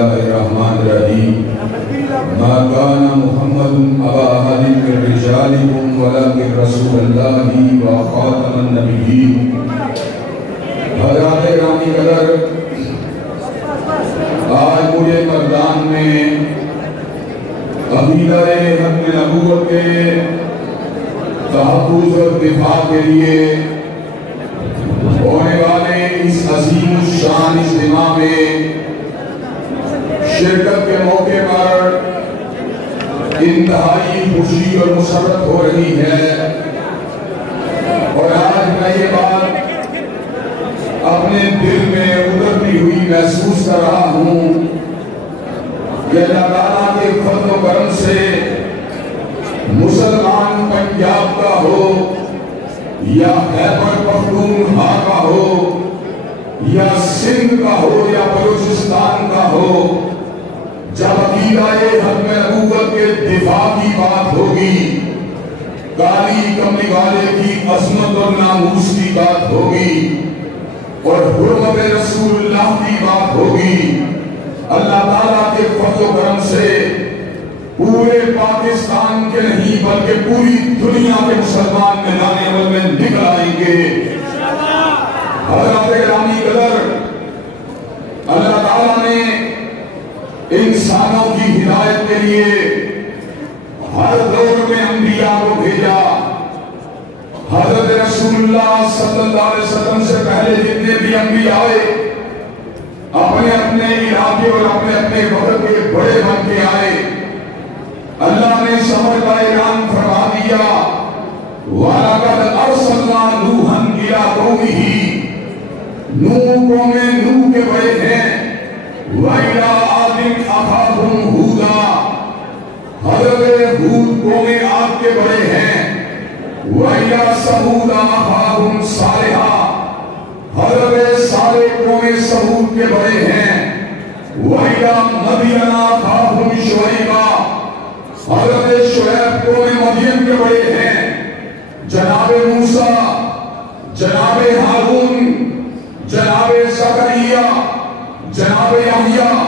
الله الرحمن الرحيم ما كان محمد أبا أحد من رجالكم ولكن رسول الله وخاتم النبيين. حضرات گرامی قدر، آج مجھے مردان میں عقیدہ حق نبوت کے تحفظ اور دفاع کے لیے ہونے والے اس عظیم الشان اجتماع میں شرکت کے موقع پر انتہائی خوشی اور مسرت ہو رہی ہے، اور آج میں یہ بات اپنے دل میں اترتی ہوئی محسوس کر رہا ہوں کہ اللہ تعالیٰ کے فضل و کرم سے مسلمان پنجاب کا ہو یا خیبر پختونخوا کا ہو یا سندھ کا ہو یا بلوچستان کا ہو، جب عقیدہ حق نبوت کے دفاع کی بات ہوگی، کالی کملی والے کی عظمت اور ناموس کی بات ہوگی اور حرمت رسول اللہ کی بات ہوگی، اللہ تعالیٰ کے فضل و کرم سے پورے پاکستان کے نہیں بلکہ پوری دنیا کے مسلمان میدان عمل میں نکل آئیں گے۔ حضرات گرامی قدر، اللہ تعالیٰ نے انسانوں کی ہدایت کے لیے ہر دور میں انبیاء کو بھیجا۔ حضرت رسول اللہ صلی اللہ علیہ وسلم سے پہلے جتنے بھی انبیاء آئے اپنے اپنے علاقے اور اپنے اپنے وقت کے بڑے بن کے آئے۔ اللہ نے صبر کا اعلان فرما دیا، وَلَقَدْ أَرْسَلْنَا نُوحًا إِلَىٰ قَوْمِهِ، نوح قوم نوح کے بڑے ہیں، وَإِلَىٰ عَادٍ أَخَاهُمْ هُودًا، حضرت ہود قوم عاد کے بڑے ہیں، وَإِلَىٰ ثَمُودَ أَخَاهُمْ صَالِحًا، حضرت صالح قوم ثمود کے بڑے ہیں، وَإِلَىٰ مَدْيَنَ أَخَاهُمْ شُعَيْبًا، حضرت شعیب قوم مدین کے بڑے ہیں، جناب موسیٰ، جناب ہارون، جناب زکریا، جناب یحییٰ،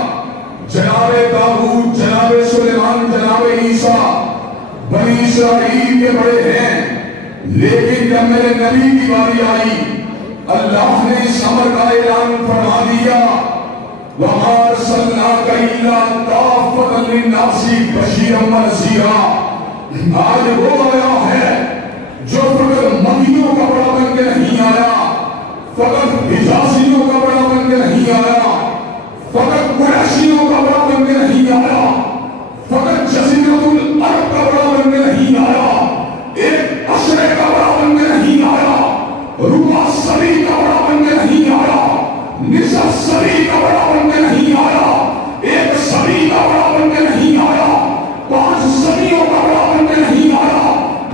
جناب داؤد، جناب سلیمان، جناب عیسیٰ، بنی اسرائیل کے بڑے ہیں۔ لیکن جب میرے نبی کی باری آئی، اللہ نے صبر کا اعلان فرما دیا، وَمَا أَرْسَلْنَاكَ إِلَّا كَافَّةً لِلنَّاسِ بَشِيرًا وَنَذِيرًا، آج وہ آیا ہے جو فقط مکیوں کا بڑا بن کے نہیں آیا، فقط حجازیوں کا بڑا بن کے نہیں آیا، فقط قریشیوں کا بڑا بن کے نہیں آیا، فقط جزیرۃ العرب کا بڑا بن کے نہیں آیا، ایک عشرے کا بڑا بن کے نہیں آیا، ربع صدی کا بڑا بن کے نہیں آیا، نصف صدی کا بڑا بن کے نہیں آیا، ایک صدی کا بڑا بن کے نہیں آیا، 5 صدیوں کا بڑا بن کے نہیں آیا،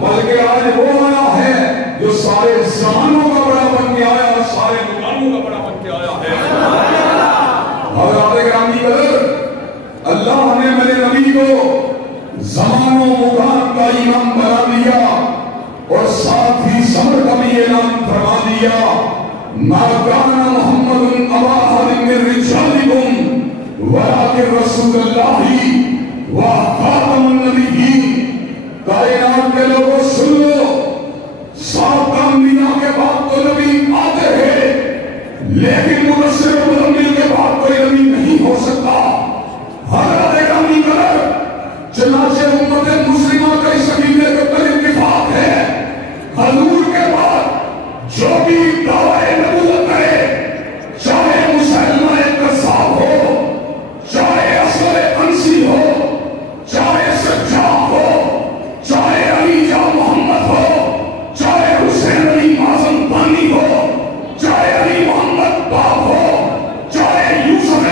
بلکہ آج وہ آیا ہے جو سارے زمانوں کا بڑا بن کے آیا اور سارے زمانوں کا بڑا بن کے آیا ہے۔ حضرات گرامی قدر، اللہ نے میرے نبی کو زمان و مکان کا امام بنا دیا اور ساتھ ہی صبر کا بھی اعلان فرما دیا، مَا كَانَ مُحَمَّدٌ أَبَا أَحَدٍ مِّن رِّجَالِكُمْ وَلَٰكِن رَّسُولَ اللَّهِ وَخَاتَمَ النَّبِيِّينَ۔ کائنات کے لوگوں سن لو، 7 انبیاء کے بعد تو نبی آتے ہیں، لیکن مبشر و مزمل کے بعد کوئی نبی نہیں ہو سکتا۔ حضرات گرامی قدر، چنانچہ امت مسلمہ کا اس عقیدے کے پر اتفاق ہے، حضور کے بعد جو بھی دعوی نبوت کرے، چاہے مسلمہ کذاب ہو، چاہے اصغر انسی ہو، چاہے سجاد ہو، چاہے علی جان محمد ہو، چاہے حسین علی معظم بانی ہو، چاہے علی محمد باپ ہو، چاہے یوسف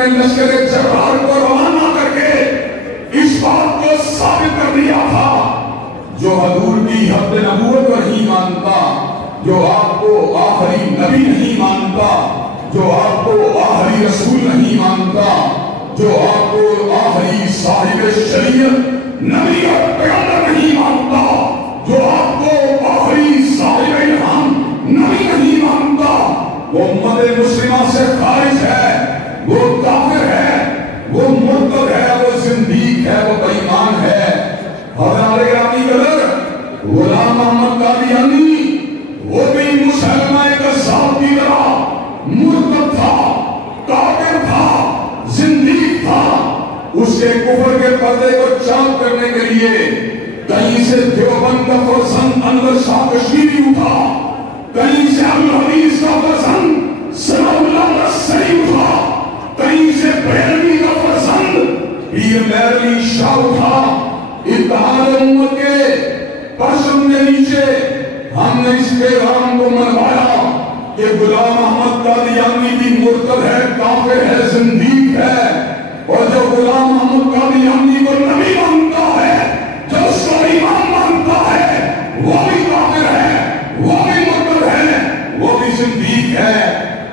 نے لشکر جرار کو روانہ کر کے اس بات کو ثابت کر دیا تھا، جو حضور کی حد نبوت کو نہیں مانتا، جو آپ کو آخری نبی نہیں مانتا، جو آپ کو آخری رسول نہیں مانتا، جو آپ کو آخری صاحب شریعت نبی اور پیغمبر نہیں مانتا، جو آپ کو آخری صاحب الہام نبی نہیں مانتا، وہ امت مسلمہ سے خارج ہے، وہ کافر ہے، وہ مرتد ہے، وہ زندیق ہے، وہ بے ایمان ہے۔ حضرات گرامی قدر، غلام محمد قادیانی وہ بھی مسلمہ کذاب کی طرح مرتد تھا، کافر تھا، زندیق تھا۔ اس کے کفر کے پردے کو چاک کرنے کے لیے کہیں سے دیوبند کا فرزند انور شاہ کشمیری اٹھا، کہیں سے الحدیث کا فرزند ثناء اللہ نصری اٹھا، کہیں سے بریلوی کا فرزند پیر مہر علی شاہ اٹھا۔ اتحاد امت کے پرچم کے نیچے ہم نے اس پیغام کو منوایا کہ غلام محمد قادیانی بھی مرتد ہے، کافر ہے، زندیق ہے، اور جو غلام محمد قادیانی کو نبی مانتا ہے، جو اس کو امام مانتا ہے، وہ بھی کافر ہے، وہ بھی مرتد ہے، وہ بھی زندیق ہے۔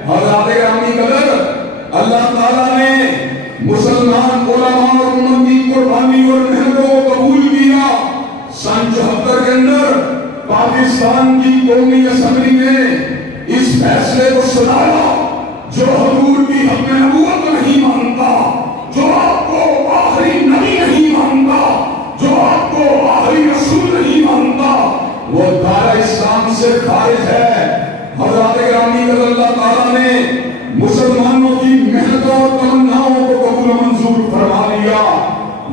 حضرات گرامی قدر، اللہ تعالیٰ نے مسلمان علماء اور امت کی قربانی اور محنتوں کو قبول کیا۔ سن 74 کے اندر پاکستان کی قومی اسمبلی نے اس فیصلے کو سنایا، جو حضور کی حق نبوت نہیں مانتا، جو آپ کو آخری نبی نہیں مانتا، جو آپ کو آخری رسول نہیں مانتا، وہ دائرہ اسلام سے خارج ہے۔ حضرات گرامی قدر، اللہ تعالیٰ نے مسلمانوں کی محنتوں اور تمناؤں کو قبول و منظور فرما لیا،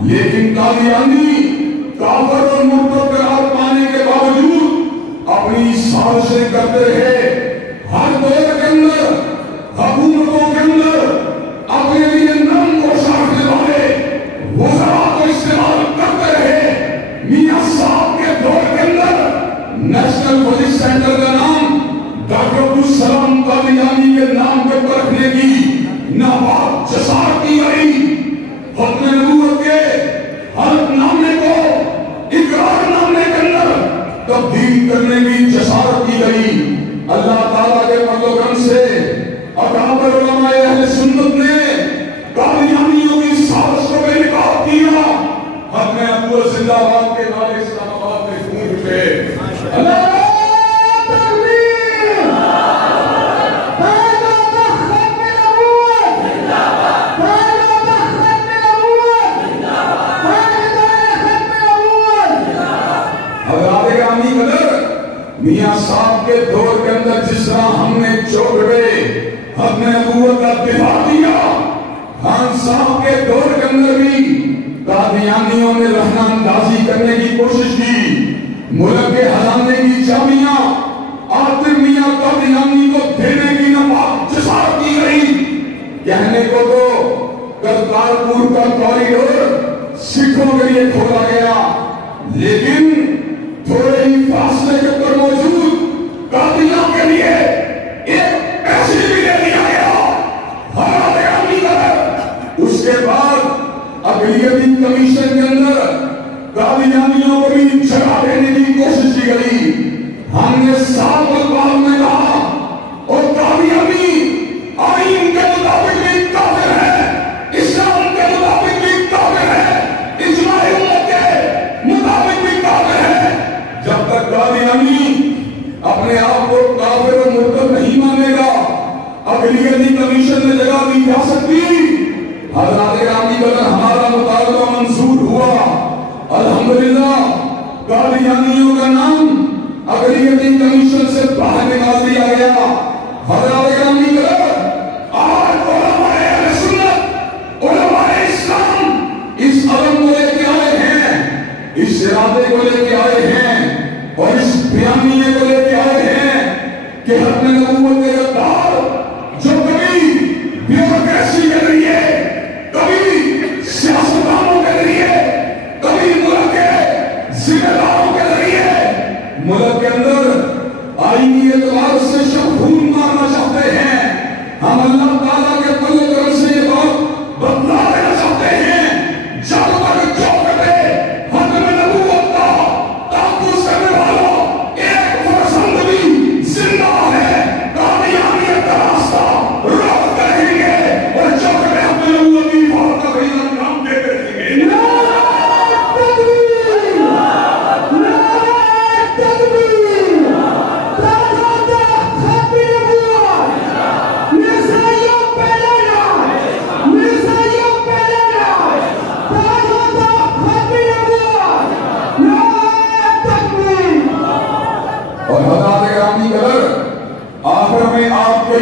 لیکن قادیانی کافر اور مرتد قرار پانے کے باوجود اپنی سازشیں کرتے رہے۔ ہر دور کے اندر، حکومتوں کے اندر اپنے لیے نرم گوشہ رکھنے والے وزراء کو استعمال کرتے رہے۔ میاں صاحب کے دور کے اندر نیشنل پولیس سینٹر کا نام ڈاکٹر عبدالسلام قادیانی کے نام کے پر رکھنے کی ناپاک جسارت کی گئی۔ حکم نبوت کے حلف نامے کو اقرار نامے کے اندر تبدیل کرنے کی جسارت کی گئی۔ اللہ تعالیٰ کے فضل و کرم سے اکابر علماء اہل سنت نے قادیانیوں کی سازش کو بے نقاب کیا۔ حکم نبوت زندہ باد کے نعرے اسلام آباد میں گونج اٹھے۔ اللہ میاں صاحب کے دور کے اندر جس طرح ہم نے چوکڑے حق نبوت کا دفاع کیا، خان صاحب کے دور کے اندر بھی قادیانیوں نے رہنہ اندازی کرنے کی کوشش کی۔ ملک کے خزانے کی چابیاں عاطف میاں قادیانی کو دینے کی ناپاک جسارت کی گئی۔ کہنے کو تو کرتارپور کا کوریڈور سکھوں کے لیے کھولا گیا، لیکن تھوڑے ہی فاصلے کے پر موجود قادیاں کے لیے ایک پیسے بھی لے لیا گیا۔ حضرات گرامی قدر، اس کے بعد اقلیتی کمیشن کے اندر قادیانیوں کو بھی جگہ دینے کی کوشش کی گئی۔ ہم نے صاف الفاظ میں کہا، اور قادیانی آئین کے مطابق بھی کافر ہے، اسلام کے مطابق بھی کافر ہے، اجماع امت کے مطابق بھی کافر ہے۔ جب تک قادیانی اپنے آپ کو کافر و مرتد نہیں مانے گا، اقلیتی کمیشن میں جگہ دی جا سکتی۔ حضرات گرامی قدر، ہمارا مطالبہ منظور ہوا، الحمدللہ قادیانیوں کا نام اقلیتی کمیشن سے باہر نکال دیا گیا۔ حضرات گرامی قدر، آج علماء اہل سنت، علماء اسلام اس عدم کو لے کے آئے ہیں، اس ارادے کو لے کے آئے ہیں، اور اس بیانیے کو لے کے آئے ہیں کہ حق نبوت کے غدار جو کبھی بیوروکریسی کے ذریعے، کبھی سیاستدانوں کے ذریعے، کبھی ملک کے ذمہ داروں کے ذریعے ملک کے اندر آئینی اعتبار سے شب خون مارنا چاہتے ہیں، ہم اللہ تعالیٰ کے فضل و کرم سے یہ بات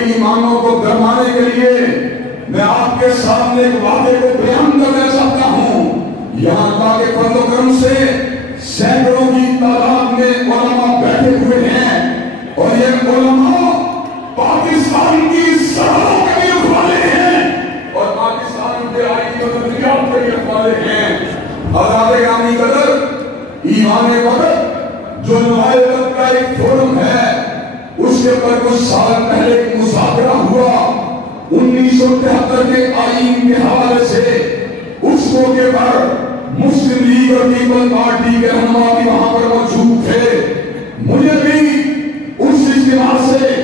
ایمانوں کو گرمانے کے لیے میں آپ کے سامنے ایک واقعے کو بیان کرنا چاہتا ہوں. یہاں اللہ کے فضل و کرم سے سینکڑوں کی تعداد میں علماء بیٹھے ہوئے ہیں اور یہ علماء پاکستان کی سرحدوں کے بھی رکھوالے ہیں اور پاکستان کے آئین و نظریات کے بھی رکھوالے ہیں. حضرات گرامی قدر، ایمان وقت جو نمائندگی کا ایک فورم ہے، اس کے پر کچھ سال پہلے ایک مذاکرہ ہوا 1973 کے آئین کے حوالے سے. اس موقع پر مسلم لیگ اور پیپل پارٹی کے رہنما بھی وہاں پر موجود تھے. مجھے بھی اس اجتماع سے،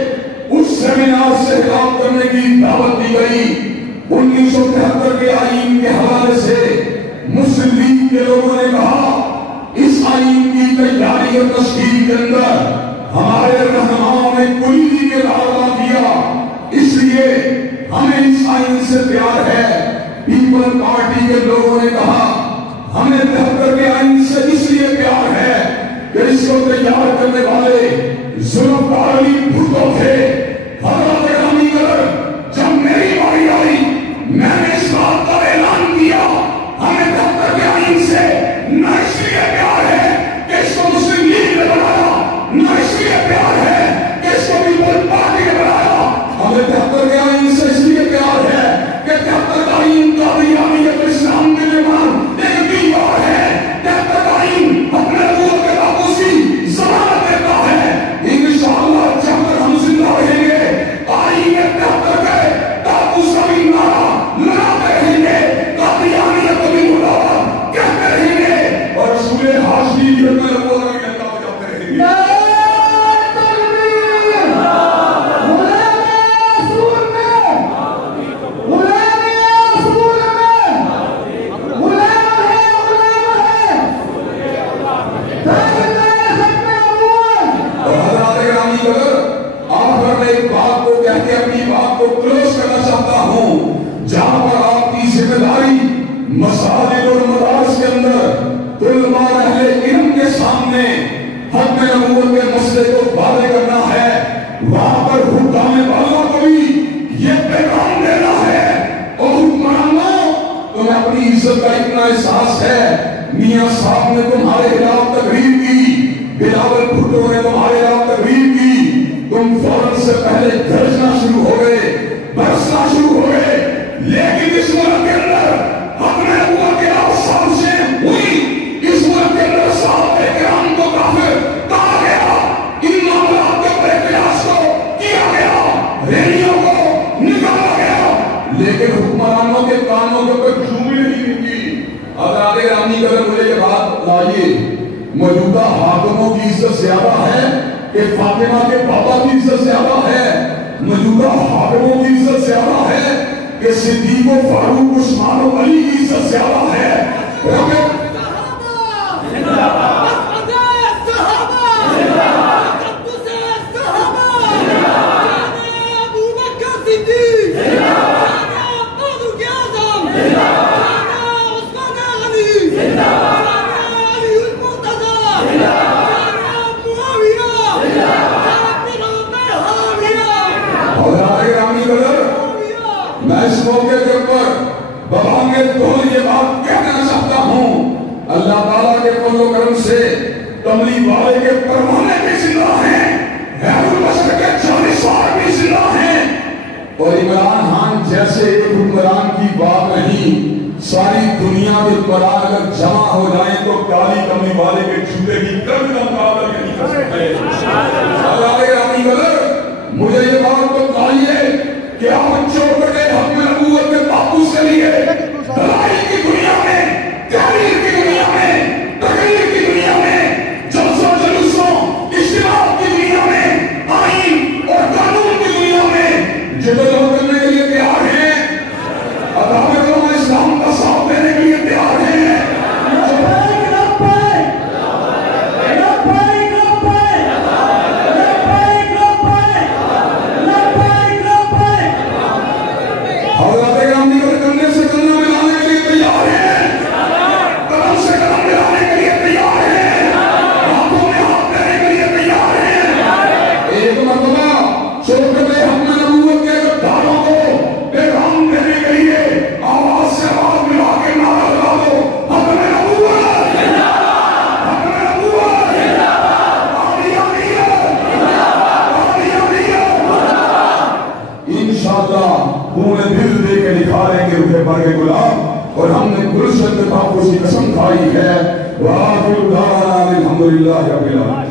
اس سیمینار سے خطاب کرنے کی دعوت دی گئی. 1973 کے آئین کے حوالے سے مسلم لیگ کے لوگوں نے کہا اس آئین کی تیاری اور تشکیل کے اندر ہمارے رہنماؤں نے کوئی بھی کردار نہ کیا، اس لیے ہمیں اس آئین سے پیار ہے. پیپل پارٹی کے لوگوں نے کہا ہمیں 73 کے آئین سے اس لیے پیار ہے کہ اس کو تیار کرنے والے ذوالفقار علی بھٹو تھے. حضرات گرامی قدر، جب میری باری آئی میں نے اس بات کا اعلان کیا ہمیں 73 کے آئین سے نہ اس لیے پیار ہے کہ اس کو مسلم لیگ نے بنایا، نہ اس لیے پیار ہے کہ اس کو پیپل پارٹی نے بنایا. ہمیں 73 کے آئین سے اس لیے پیار ہے کہ 73 کا آئین قادیانیت اسلام کے لیے ایک دیوار ہے. 73 کا آئین اپنے نبوت کے تحفظ کی ضمانت دیتا ہے. انشاءاللہ جب تک ہم زندہ رہیں گے آئین 73 کے تحفظ کا بھی نعرہ لگاتے رہیں گے، قادیانیت کو بھی مرداد کہتے رہیں گے اور رسول ہاشمی کی اپنے نبوت کا بھی ڈنڈا بجاتے رہیں گے. اپنی بات کو کلوز کرنا چاہتا ہوں. جہاں پر آپ کی ذمہ داری مساجد اور مدارس کے اندر طلباء اہل علم کے سامنے حق نبوت کے مسئلے کو واضح کرنا ہے، وہاں پر حکام والوں کو بھی یہ پیغام دینا ہے. اور حکمرانوں، تمہیں اپنی عزت کا اتنا احساس ہے، میاں صاحب نے تمہارے خلاف تقریر کی، بلاول بھٹو نے تمہارے خلاف تقریر کی، تم فوراً سے پہلے گرجنا شروع ہو گئے، برسنا شروع ہو گئے. لیکن اس ملک کے اندر اپنے نبوت کے سازشیں ہوئی، اس ملک کے اندر صحابہ کرام کو کافر کہا گیا، ان معاملات کے اوپر احتجاج کو کیا گیا، ریلیوں کو نکالا گیا، لیکن حکمرانوں کے کانوں کے اوپر جھومی نہیں کی. حضرات گرامی قدر، مجھے یہ بات لائیے، موجودہ حاکموں کی عزت زیادہ ہے کہ فاطمہ کے بابا کی عزت زیادہ ہے؟ موجودہ حاکموں کی عزت زیادہ ہے کہ صدیق و فاروق عثمان و علی کی عزت زیادہ ہے؟ میں اس موقع کے اوپر ببانگے دول یہ بات کہنا چاہتا ہوں، اللہ تعالیٰ کے فضل و کرم سے تبلیغ والے کے پروانے بھی زندہ ہیں، غیر البشر کے جانشوار بھی زندہ ہیں. اور عمران خان جیسے ایک حکمران کی بات نہیں، ساری دنیا کے حکمران اگر جمع ہو جائیں تو کالی کملی والے کے جوتے کی کبھی کا مقابلہ نہیں کر سکتے. اللہ گرامی قدر، مجھے یہ بات بتائیے کہ آپ چوکٹے حق نبوت کے تحفظ کے لیے دلائی کی دنیا میں، تحریر کی دنیا میں، تقریر کی دنیا میں، جلسوں جلوسوں اجتماع کی دنیا میں، آئین اور قانون کی دنیا میں جدوجہد کرنے کے لیے تیار ہیں، عدالتوں میں اسلام کا ساتھ دینے کے لیے تیار ہیں. انہیں دل دے کے نکھاریں گے روح برگ گلاب، اور ہم نے گلشن میں تحفظ کی قسم کھائی ہے۔ وآخر دعوانا الحمدللہ رب العالمین۔